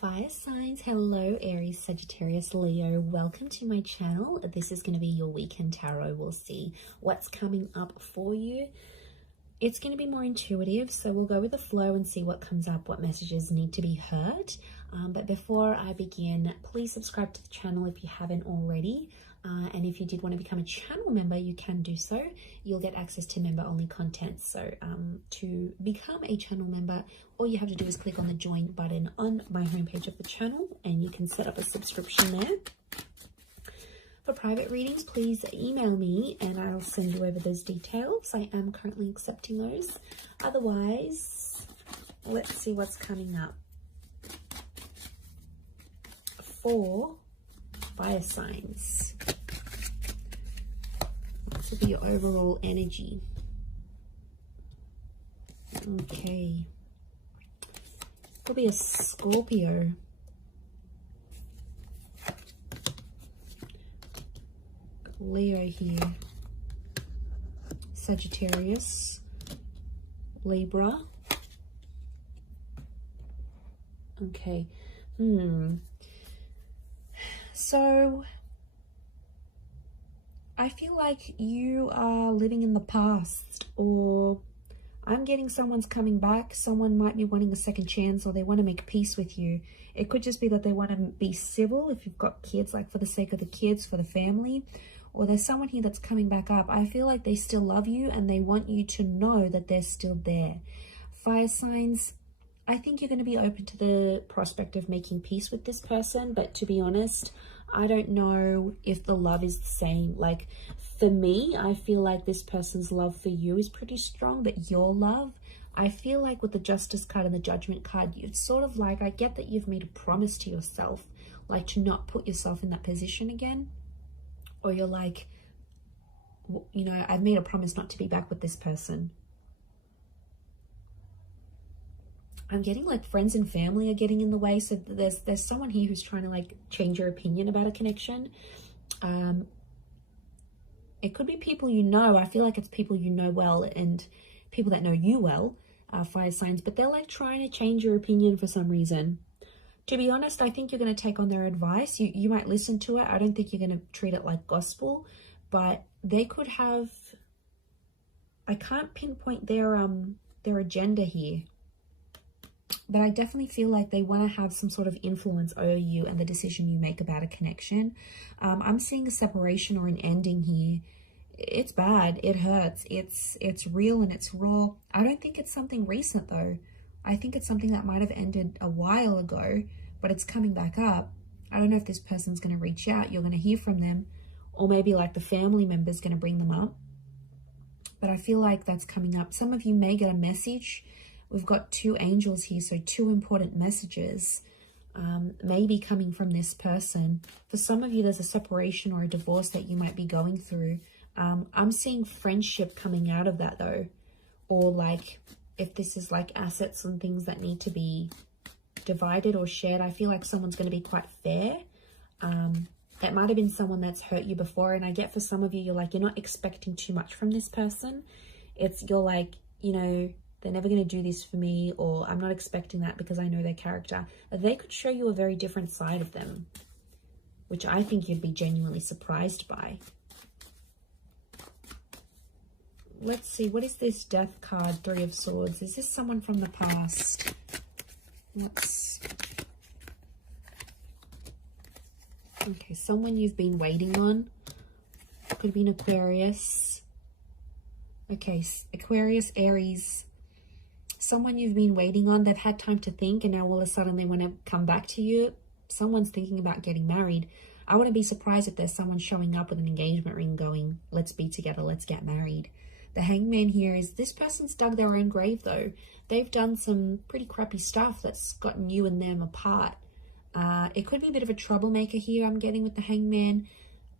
Fire signs, hello Aries, Sagittarius, Leo. Welcome to my channel. This is going to be your weekend tarot. We'll see what's coming up for you. It's going to be more intuitive, so we'll go with the flow and see what comes up, what messages need to be heard. But before I begin, please subscribe to the channel if you haven't already. And if you did want to become a channel member, you can do so. You'll get access to member-only content. So to become a channel member, all you have to do is click on the join button on my homepage of the channel, and you can set up a subscription there. For private readings, please email me and I'll send you over those details. I am currently accepting those. Otherwise, let's see what's coming up for fire signs. This will be your overall energy. Okay. Could be a Scorpio. Leo here. Sagittarius. Libra. Okay. So I feel like you are living in the past, or I'm getting someone's coming back. Someone might be wanting a second chance, or they want to make peace with you. It could just be that they want to be civil if you've got kids, like for the sake of the kids, for the family. Or there's someone here that's coming back up. I feel like they still love you and they want you to know that they're still there. Fire signs, I think you're going to be open to the prospect of making peace with this person. But to be honest, I don't know if the love is the same. Like for me, I feel like this person's love for you is pretty strong, but your love, I feel like with the Justice card and the Judgment card, it's sort of like, I get that you've made a promise to yourself, like to not put yourself in that position again. Or you're like, you know, I've made a promise not to be back with this person. I'm getting like friends and family are getting in the way. So there's someone here who's trying to like change your opinion about a connection. It could be people you know. I feel like it's people you know well and people that know you well, fire signs. But they're like trying to change your opinion for some reason. To be honest, I think you're going to take on their advice. You might listen to it. I don't think you're going to treat it like gospel. But they could have... I can't pinpoint their agenda here. But I definitely feel like they want to have some sort of influence over you and the decision you make about a connection. I'm seeing a separation or an ending here. It's bad. It hurts. It's real and it's raw. I don't think it's something recent though. I think it's something that might have ended a while ago, but it's coming back up. I don't know if this person's going to reach out. You're going to hear from them, or maybe like the family member's going to bring them up. But I feel like that's coming up. Some of you may get a message. We've got two angels here, so two important messages maybe coming from this person. For some of you, there's a separation or a divorce that you might be going through. I'm seeing friendship coming out of that though, or like if this is like assets and things that need to be divided or shared, I feel like someone's going to be quite fair. That might have been someone that's hurt you before, and I get for some of you, you're like, you're not expecting too much from this person. You're like, you know, they're never going to do this for me, or I'm not expecting that because I know their character. They could show you a very different side of them, which I think you'd be genuinely surprised by. Let's see, what is this Death card, Three of Swords? Is this someone from the past? Okay, someone you've been waiting on. Could be an Aquarius. Okay, Aquarius, Aries. Someone you've been waiting on. They've had time to think, and now all of a sudden they want to come back to you. Someone's thinking about getting married. I wouldn't be surprised if there's someone showing up with an engagement ring going, let's be together, let's get married. The Hangman here is this person's dug their own grave though. They've done some pretty crappy stuff that's gotten you and them apart. It could be a bit of a troublemaker here I'm getting with the Hangman.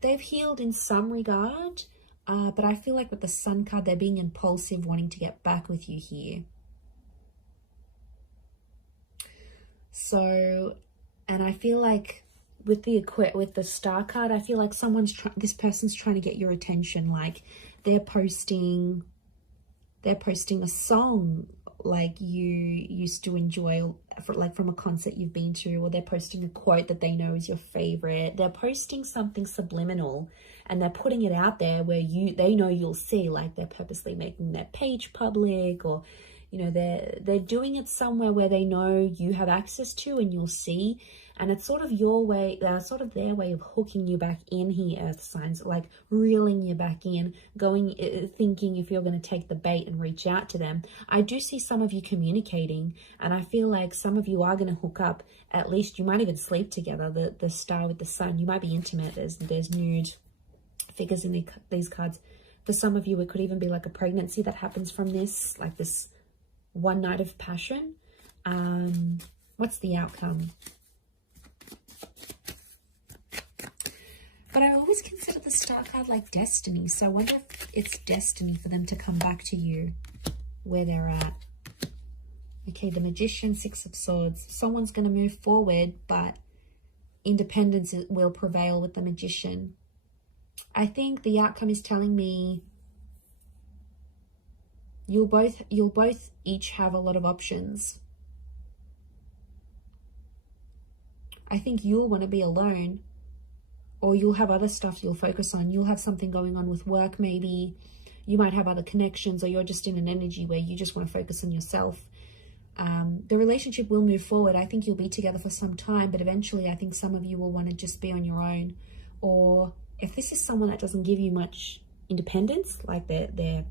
They've healed in some regard, but I feel like with the Sun card, they're being impulsive, wanting to get back with you here. So, and I feel like with the Star card, I feel like this person's trying to get your attention. Like they're posting a song like you used to enjoy, like from a concert you've been to, or they're posting a quote that they know is your favorite. They're posting something subliminal and they're putting it out there where they know you'll see, like they're purposely making their page public, or you know, they're doing it somewhere where they know you have access to and you'll see. And it's sort of your way, sort of their way of hooking you back in here, earth signs, like reeling you back in, thinking if you're going to take the bait and reach out to them. I do see some of you communicating, and I feel like some of you are going to hook up. At least you might even sleep together. The star with the sun, you might be intimate. There's nude figures in these cards. For some of you, it could even be like a pregnancy that happens from this, like this one night of passion. What's the outcome? But I always consider the star card like destiny. So I wonder if it's destiny for them to come back to you where they're at. Okay, the Magician, Six of Swords. Someone's going to move forward, but independence will prevail with the Magician. I think the outcome is telling me you'll both each have a lot of options. I think you'll want to be alone, or you'll have other stuff you'll focus on. You'll have something going on with work, maybe. You might have other connections, or you're just in an energy where you just want to focus on yourself. The relationship will move forward. I think you'll be together for some time, but eventually I think some of you will want to just be on your own. Or if this is someone that doesn't give you much independence, like they're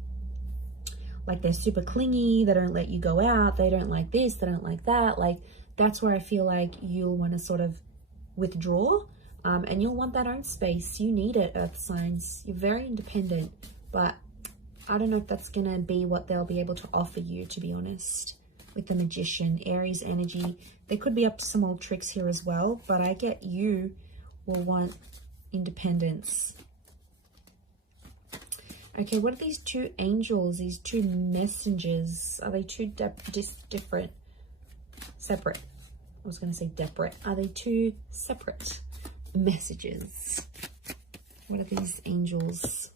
super clingy, they don't let you go out, they don't like this, they don't like that, like that's where I feel like you'll want to sort of withdraw. And you'll want that own space. You need it, earth signs. You're very independent, but I don't know if that's going to be what they'll be able to offer you, to be honest. With the Magician, Aries energy, they could be up to some old tricks here as well, but I get you will want independence. Okay, what are these two angels, these two messengers? Are they two different? Separate. I was going to say separate. Are they two separate messages? What are these angels?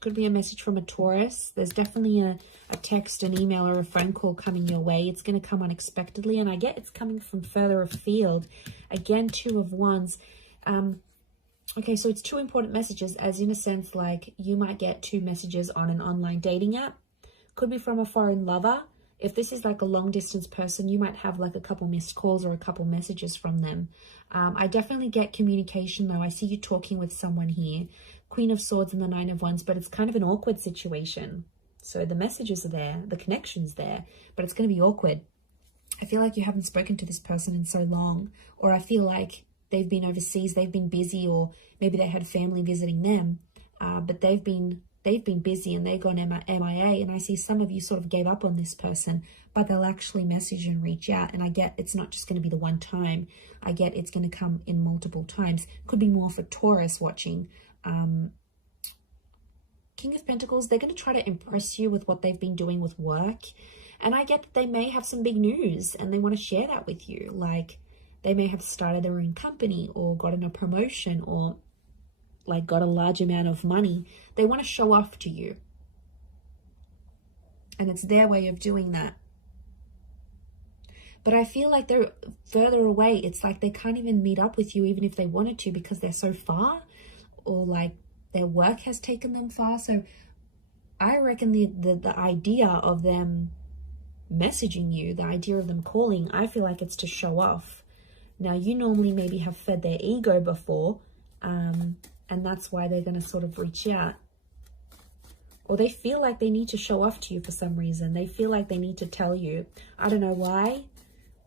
Could be a message from a Taurus. There's definitely a text, an email, or a phone call coming your way. It's going to come unexpectedly, and I get it's coming from further afield. Again, Two of Wands. Okay, so it's two important messages, as in a sense, like you might get two messages on an online dating app. Could be from a foreign lover. If this is like a long distance person, you might have like a couple missed calls or a couple messages from them. I definitely get communication though. I see you talking with someone here. Queen of Swords and the Nine of Wands, but it's kind of an awkward situation. So the messages are there, the connection's there, but it's going to be awkward. I feel like you haven't spoken to this person in so long, or I feel like they've been overseas, they've been busy, or maybe they had family visiting them, but they've been busy and they've gone MIA, and I see some of you sort of gave up on this person, but they'll actually message and reach out, and I get it's not just going to be the one time. I get it's going to come in multiple times. Could be more for Taurus watching. King of Pentacles, they're going to try to impress you with what they've been doing with work, and I get that they may have some big news and they want to share that with you. Like they may have started their own company or gotten a promotion or like got a large amount of money. They want to show off to you, and it's their way of doing that. But I feel like they're further away. It's like they can't even meet up with you even if they wanted to, because they're so far, or like their work has taken them far. So I reckon the idea of them messaging you, the idea of them calling, I feel like it's to show off. Now, you normally maybe have fed their ego before, and that's why they're going to sort of reach out. Or they feel like they need to show off to you for some reason. They feel like they need to tell you. I don't know why,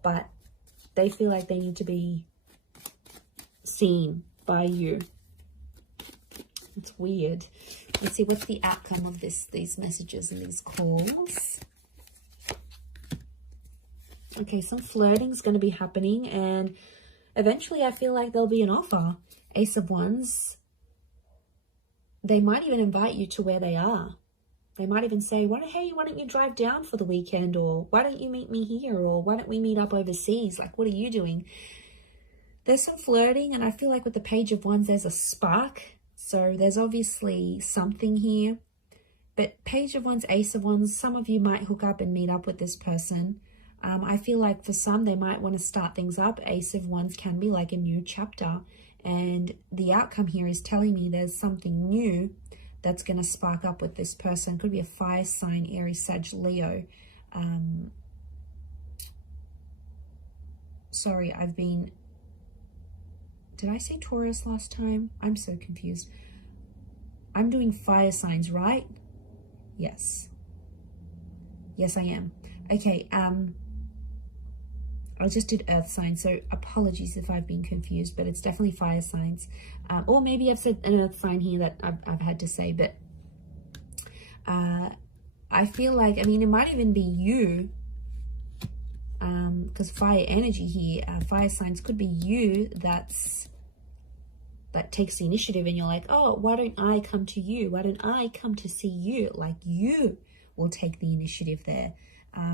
but they feel like they need to be seen by you. It's weird. Let's see, what's the outcome of these messages and these calls? Okay, some flirting is going to be happening, and eventually I feel like there'll be an offer. Ace of Wands. They might even invite you to where they are. They might even say, hey, why don't you drive down for the weekend? Or why don't you meet me here? Or why don't we meet up overseas? Like, what are you doing? There's some flirting, and I feel like with the Page of Wands, there's a spark. So there's obviously something here. But Page of Wands, Ace of Wands, some of you might hook up and meet up with this person. I feel like for some, they might want to start things up. Ace of Wands can be like a new chapter. And the outcome here is telling me there's something new that's going to spark up with this person. Could be a fire sign, Aries, Sag, Leo. Sorry, did I say Taurus last time? I'm so confused. I'm doing fire signs, right? Yes. Yes, I am. Okay, I just did earth signs, so apologies if I've been confused, but it's definitely fire signs. Or maybe I've said an earth sign here that I've had to say, but I feel like, I mean, it might even be you, because fire energy here, fire signs could be you that takes the initiative, and you're like, oh, why don't I come to you? Why don't I come to see you? Like, you will take the initiative there.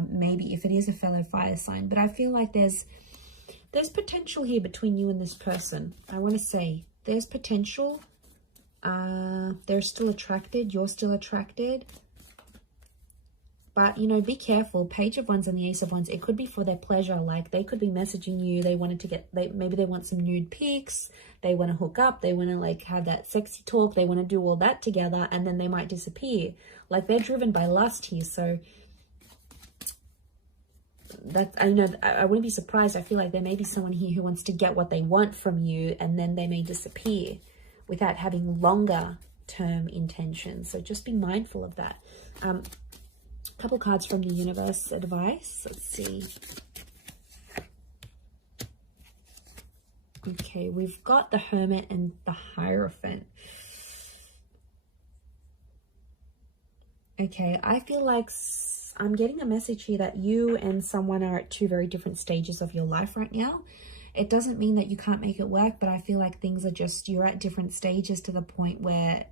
Maybe if it is a fellow fire sign, but I feel like there's potential here between you and this person. I want to say there's potential. They're still attracted. You're still attracted. But, you know, be careful. Page of Wands and the Ace of Wands, it could be for their pleasure. Like, they could be messaging you. They wanted to maybe they want some nude pics. They want to hook up. They want to, like, have that sexy talk. They want to do all that together, and then they might disappear. Like, they're driven by lust here. So, I know, I wouldn't be surprised. I feel like there may be someone here who wants to get what they want from you, and then they may disappear without having longer term intentions. So just be mindful of that. Couple cards from the universe advice. Let's see. Okay, we've got the Hermit and the Hierophant. Okay, I feel like I'm getting a message here that you and someone are at two very different stages of your life right now. It doesn't mean that you can't make it work, but I feel like things are just, you're at different stages to the point where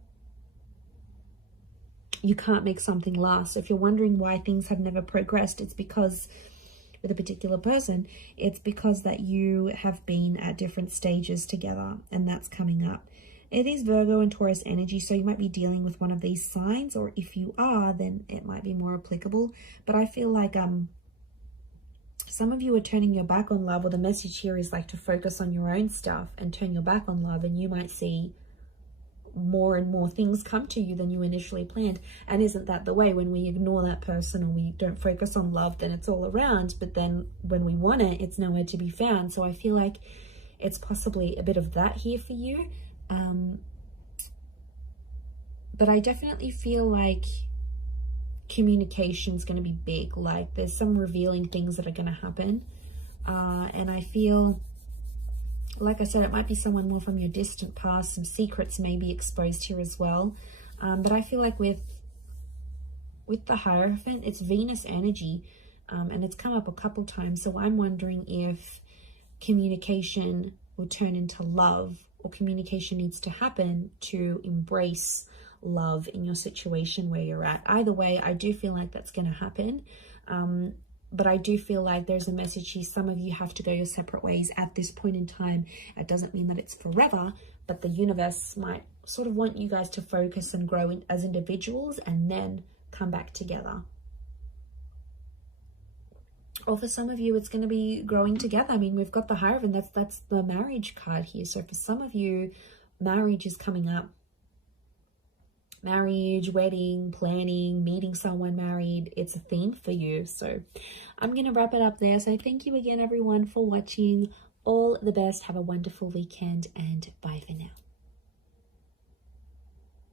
you can't make something last. So if you're wondering why things have never progressed, it's because with a particular person, it's because that you have been at different stages together, and that's coming up. It is Virgo and Taurus energy, so you might be dealing with one of these signs, or if you are, then it might be more applicable. But I feel like some of you are turning your back on love, or the message here is like to focus on your own stuff and turn your back on love, and you might see more and more things come to you than you initially planned. And isn't that the way? When we ignore that person or we don't focus on love, then it's all around, but then when we want it, it's nowhere to be found. So I feel like it's possibly a bit of that here for you. But I definitely feel like communication is going to be big. Like, there's some revealing things that are going to happen. And I feel, like I said, it might be someone more from your distant past. Some secrets may be exposed here as well. But I feel like with the Hierophant, it's Venus energy. And it's come up a couple times. So I'm wondering if communication will turn into love, or communication needs to happen to embrace love in your situation where you're at. Either way, I do feel like that's going to happen. But I do feel like there's a message here. Some of you have to go your separate ways at this point in time. It doesn't mean that it's forever, but the universe might sort of want you guys to focus and grow as individuals and then come back together. Or for some of you, it's going to be growing together. I mean, we've got the Hierophant. That's the marriage card here. So for some of you, marriage is coming up. Marriage, wedding, planning, meeting someone married. It's a theme for you. So I'm going to wrap it up there. So thank you again, everyone, for watching. All the best. Have a wonderful weekend, and bye for now.